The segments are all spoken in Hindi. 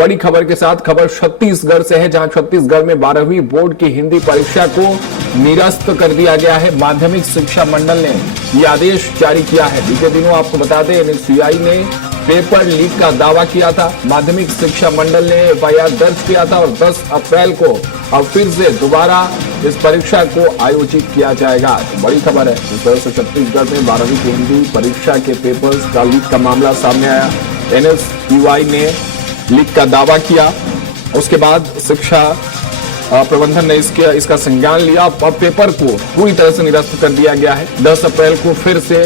बड़ी खबर के साथ। खबर छत्तीसगढ़ से है, जहां छत्तीसगढ़ में 12वीं बोर्ड की हिंदी परीक्षा को निरस्त कर दिया गया है। माध्यमिक शिक्षा मंडल ने यह आदेश जारी किया है। बीते दिनों आपको बता दें, एनएसयूआई ने पेपर लीक का दावा किया था। माध्यमिक शिक्षा मंडल ने एफआईआर दर्ज किया था और 10 अप्रैल को अब फिर से दोबारा इस परीक्षा को आयोजित किया जाएगा। तो बड़ी खबर है। इस तरह से छत्तीसगढ़ में 12वीं की हिंदी परीक्षा के पेपर्स का लीक का मामला सामने आया। एनएसयूआई ने लीक का दावा किया, उसके बाद शिक्षा प्रबंधन ने इसका संज्ञान लिया। अब पेपर को पूरी तरह से निरस्त कर दिया गया है। 10 अप्रैल को फिर से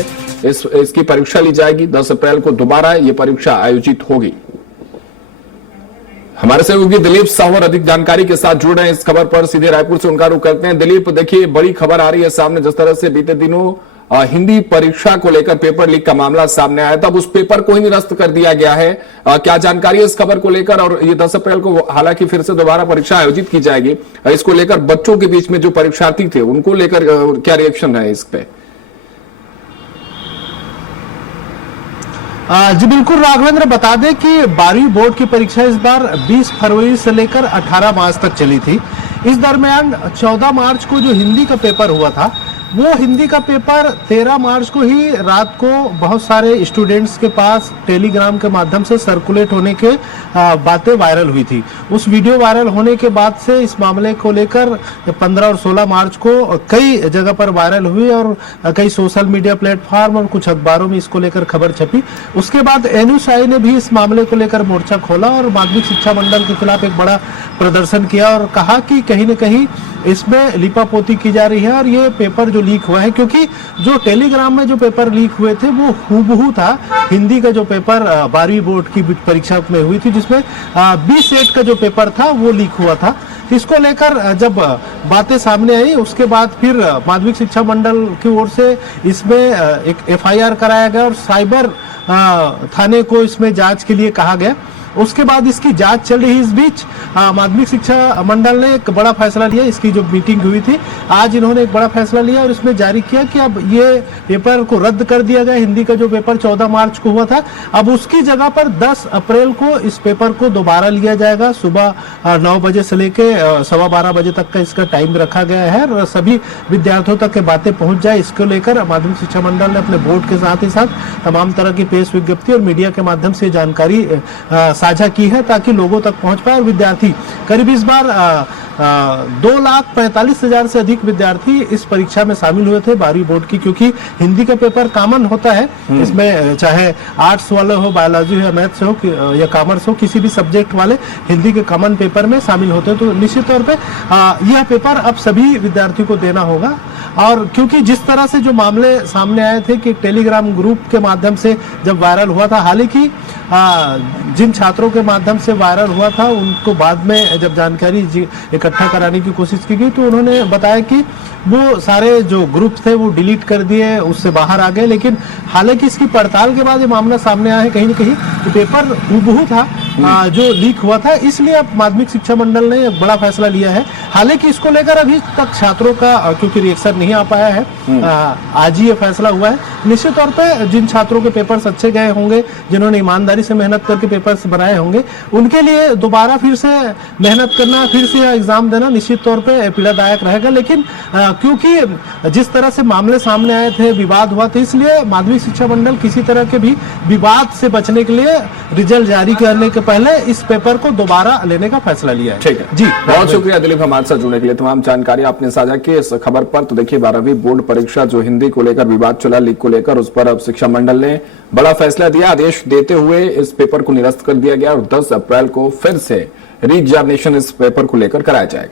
इसकी परीक्षा ली जाएगी। 10 अप्रैल को दोबारा ये परीक्षा आयोजित होगी। हमारे सहयोगी दिलीप साहू और अधिक जानकारी के साथ जुड़ रहे हैं इस खबर पर। सीधे रायपुर से उनका रुख करते हैं। दिलीप, देखिए बड़ी खबर आ रही है सामने। जिस तरह से बीते दिनों हिंदी परीक्षा को लेकर पेपर लीक का मामला सामने आया था, अब उस पेपर को ही निरस्त कर दिया गया है। क्या जानकारी है इस खबर को लेकर? और ये 10 अप्रैल को हालांकि फिर से दोबारा परीक्षा आयोजित की जाएगी, इसको लेकर बच्चों के बीच में जो परीक्षार्थी थे उनको लेकर क्या रिएक्शन है इस पे? जी बिल्कुल राघवेंद्र, बता दें कि 12वीं बोर्ड की परीक्षा इस बार 20 फरवरी से लेकर 18 मार्च तक चली थी। इस दरमियान 14 मार्च को जो हिंदी का पेपर हुआ था, वो हिंदी का पेपर 13 मार्च को ही रात को बहुत सारे स्टूडेंट्स के पास टेलीग्राम के माध्यम से सर्कुलेट होने के बातें वायरल हुई थी। उस वीडियो वायरल होने के बाद से इस मामले को लेकर 15 और 16 मार्च को कई जगह पर वायरल हुई और कई सोशल मीडिया प्लेटफॉर्म और कुछ अखबारों में इसको लेकर खबर छपी। उसके बाद एनएसयूआई ने भी इस मामले को लेकर मोर्चा खोला और माध्यमिक शिक्षा मंडल के खिलाफ एक बड़ा प्रदर्शन किया और कहा कि कहीं न कहीं इसमें लिपापोती की जा रही है और ये पेपर जो लीक हुआ है, क्योंकि जो टेलीग्राम में जो पेपर लीक हुए थे वो हूबहू था हिंदी का जो पेपर 12वीं बोर्ड की परीक्षा में हुई थी, जिसमें 20 सेट का जो पेपर था वो लीक हुआ था। इसको लेकर जब बातें सामने आई, उसके बाद फिर माध्यमिक शिक्षा मंडल की ओर से इसमें एक एफआईआर कराया गया और साइबर थाने को इसमें जांच के लिए कहा गया। उसके बाद इसकी जांच चल रही है। इस बीच माध्यमिक शिक्षा मंडल ने एक बड़ा फैसला लिया। इसकी जो मीटिंग हुई थी आज, इन्होंने एक बड़ा फैसला लिया और इसमें जारी किया कि अब ये पेपर को रद्द कर दिया गया। हिंदी का जो पेपर 14 मार्च को हुआ था, अब उसकी जगह पर 10 अप्रैल को इस पेपर को दोबारा लिया जाएगा। सुबह 9 बजे से लेके 12:15 बजे तक का इसका टाइम रखा गया है और सभी विद्यार्थियों तक के बातें पहुंच जाए, इसको लेकर माध्यमिक शिक्षा मंडल ने अपने बोर्ड के साथ ही साथ तमाम तरह की प्रेस विज्ञप्ति और मीडिया के माध्यम से जानकारी साझा की है ताकि लोगों तक पहुंच पाए। और विद्यार्थी करीब इस बार 2,45,000 से अधिक विद्यार्थी इस परीक्षा में शामिल हुए थे 12वीं बोर्ड की, क्योंकि हिंदी का पेपर कॉमन होता है। इसमें चाहे आर्ट्स वाले हो, बायोलॉजी हो, मैथ्स हो या कॉमर्स हो, किसी भी सब्जेक्ट वाले हिंदी के कॉमन पेपर में शामिल होते हैं। तो निश्चित तौर पे यह पेपर अब सभी विद्यार्थियों को देना होगा। और क्योंकि जिस तरह से जो मामले सामने आए थे कि टेलीग्राम ग्रुप के माध्यम से जब वायरल हुआ था, हालांकि जिन छात्रों के माध्यम से वायरल हुआ था उनको बाद में जब जानकारी इकट्ठा कराने की कोशिश की गई तो उन्होंने बताया कि वो सारे जो ग्रुप थे वो डिलीट कर दिए, उससे बाहर आ गए। लेकिन हालांकि इसकी पड़ताल के बाद ये मामला सामने आया है कहीं न कहीं कि पेपर हूबहू था जो लीक हुआ था। इसलिए अब माध्यमिक शिक्षा मंडल ने एक बड़ा फैसला लिया है। हालांकि इसको लेकर अभी तक छात्रों का क्योंकि रिएक्शन नहीं आ पाया है, आज ही ये फैसला हुआ है। निश्चित तौर पर जिन छात्रों के पेपर्स अच्छे गए होंगे, जिन्होंने ईमानदारी से मेहनत करके पेपर्स बनाए होंगे, उनके लिए दोबारा फिर से मेहनत करना, फिर से एग्जाम देना निश्चित तौर पे पीड़ादायक रहेगा। लेकिन क्योंकि जिस तरह से मामले सामने आए थे, विवाद हुआ था, इसलिए माध्यमिक शिक्षा मंडल किसी तरह के भी विवाद से बचने के लिए रिजल्ट जारी करने के पहले इस पेपर को दोबारा लेने का फैसला लिया है। ठीक है जी, बहुत शुक्रिया दिलीप हमारे साथ जुड़ने के लिए। तमाम जानकारी आपने साझा की इस खबर पर। तो देखिए 12वीं बोर्ड परीक्षा जो हिंदी को लेकर विवाद चला, लीक को लेकर, उस पर अब शिक्षा मंडल ने बड़ा फैसला दिया। आदेश देते हुए इस पेपर को निरस्त कर दिया गया और 10 अप्रैल को फिर से री एग्जामिनेशन इस पेपर को लेकर कराया जाएगा।